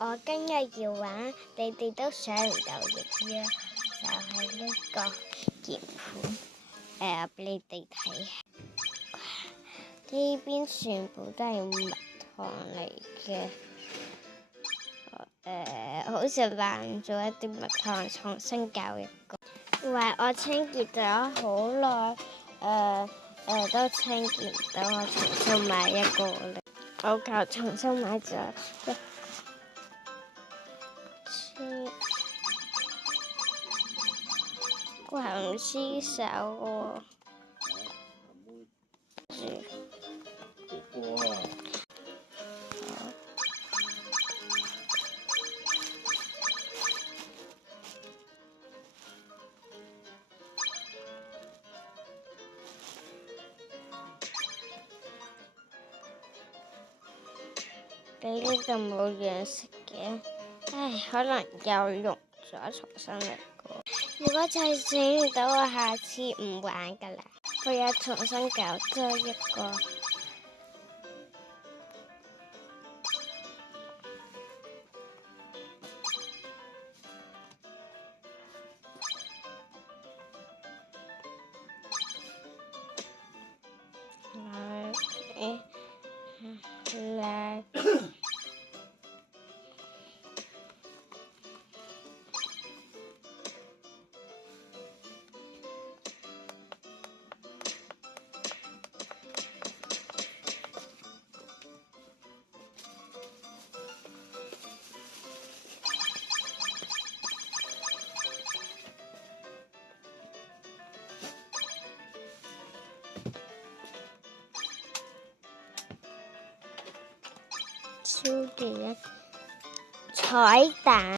我今日要玩你哋都想唔到嘅嘢，就係呢個鍵盤，俾你哋睇。呢邊全部都係蜜糖嚟嘅，好似爛咗一啲蜜糖，重新搞一個。因為我清潔咗好耐，都清潔唔到，我重新買一個嚟。我求重新買咗一次，我係唔黐手喎。你呢度冇樣式嘅，唉，可能又用咗，重新嚟過。如果再整唔到，我下次唔玩噶啦，我要重新搞多一個。來。超嘅彩蛋，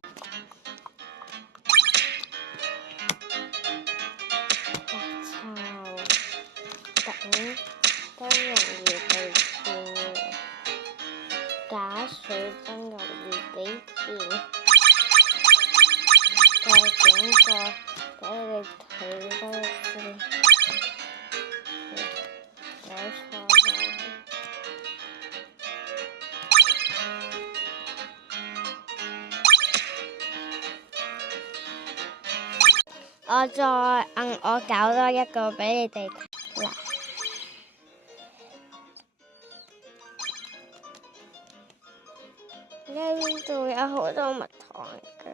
等都容易被騙，假水真容易被騙。再整個俾你睇多次，搞錯啦！我搞多一個俾你哋睇嗱，呢度有好多蜜糖㗎。